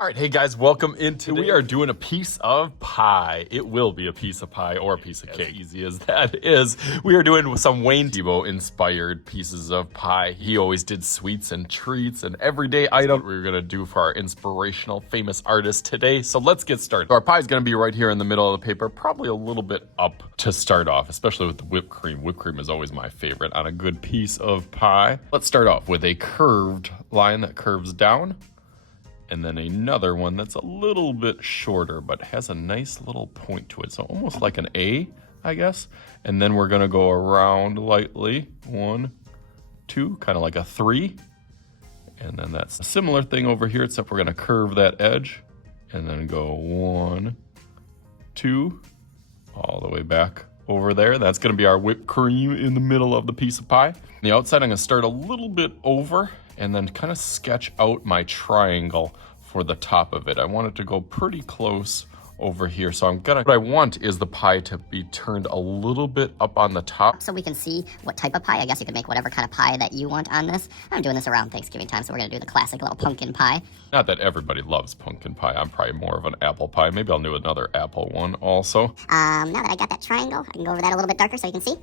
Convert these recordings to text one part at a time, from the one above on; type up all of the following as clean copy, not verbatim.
All right, hey guys, welcome into. We are doing a piece of pie. It will be a piece of pie or a piece of cake. As easy as that is. We are doing some Thiebaud inspired pieces of pie. He always did sweets and treats and everyday items we're gonna do for our inspirational famous artist today. So let's get started. Our pie is gonna be right here in the middle of the paper, probably a little bit up to start off, especially with the whipped cream. Whipped cream is always my favorite on a good piece of pie. Let's start off with a curved line that curves down. And then another one that's a little bit shorter, but has a nice little point to it. So almost like an A, I guess. And then we're gonna go around lightly. 1, 2, kind of like a 3. And then that's a similar thing over here, except we're gonna curve that edge. And then go 1, 2, all the way back over there. That's gonna be our whipped cream in the middle of the piece of pie. On the outside, I'm gonna start a little bit over and then kind of sketch out my triangle for the top of it. I want it to go pretty close over here. So what I want is the pie to be turned a little bit up on the top. So we can see what type of pie. I guess you could make whatever kind of pie that you want on this. I'm doing this around Thanksgiving time, so we're gonna do the classic little pumpkin pie. Not that everybody loves pumpkin pie. I'm probably more of an apple pie. Maybe I'll do another apple one also. Now that I got that triangle, I can go over that a little bit darker so you can see.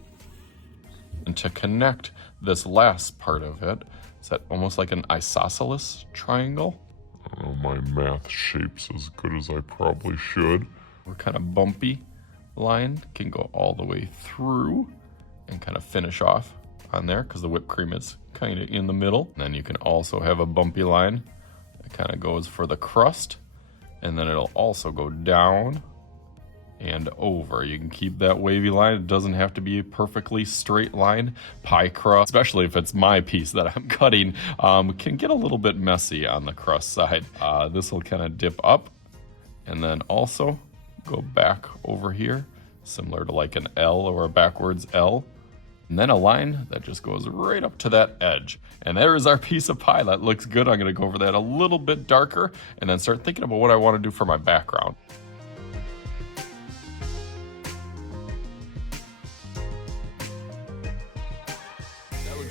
And to connect this last part of it, is that almost like an isosceles triangle? I don't know my math shapes as good as I probably should. We're kind of bumpy line can go all the way through and kind of finish off on there because the whipped cream is kind of in the middle. And then you can also have a bumpy line that kind of goes for the crust, and then it'll also go down and over. You can keep that wavy line. It doesn't have to be a perfectly straight line. Pie crust, especially if it's my piece that I'm cutting, can get a little bit messy on the crust side. This will kind of dip up and then also go back over here, similar to like an L or a backwards L. And then a line that just goes right up to that edge. And there is our piece of pie. That looks good. I'm gonna go over that a little bit darker and then start thinking about what I want to do for my background.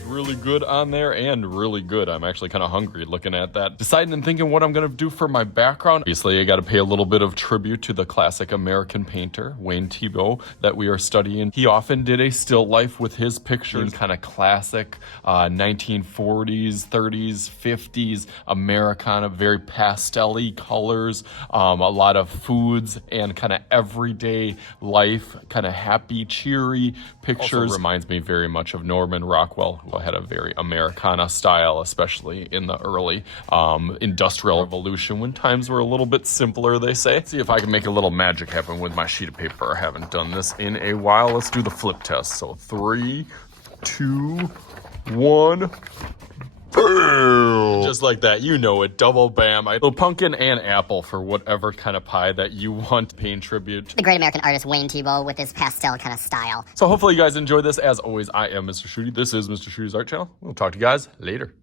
Really good on there and really good. I'm actually kind of hungry looking at that. Deciding and thinking what I'm going to do for my background. Obviously, I got to pay a little bit of tribute to the classic American painter, Thiebaud, that we are studying. He often did a still life with his pictures, kind of classic 1940s, 30s, 50s Americana, very pastel-y colors, a lot of foods and kind of everyday life, kind of happy, cheery pictures. Also reminds me very much of Norman Rockwell, who had a very Americana style, especially in the early industrial revolution when times were a little bit simpler, they say. See if I can make a little magic happen with my sheet of paper. I haven't done this in a while. Let's do the flip test. So 3, 2, 1. Boom! Just like that, you know it, double bam. I pumpkin and apple for whatever kind of pie that you want, paying tribute to the great American artist Thiebaud with his pastel kind of style. So hopefully you guys enjoy this. As always, I am Mr. Shooty. This is Mr. Shooty's Art Channel. We'll talk to you guys later.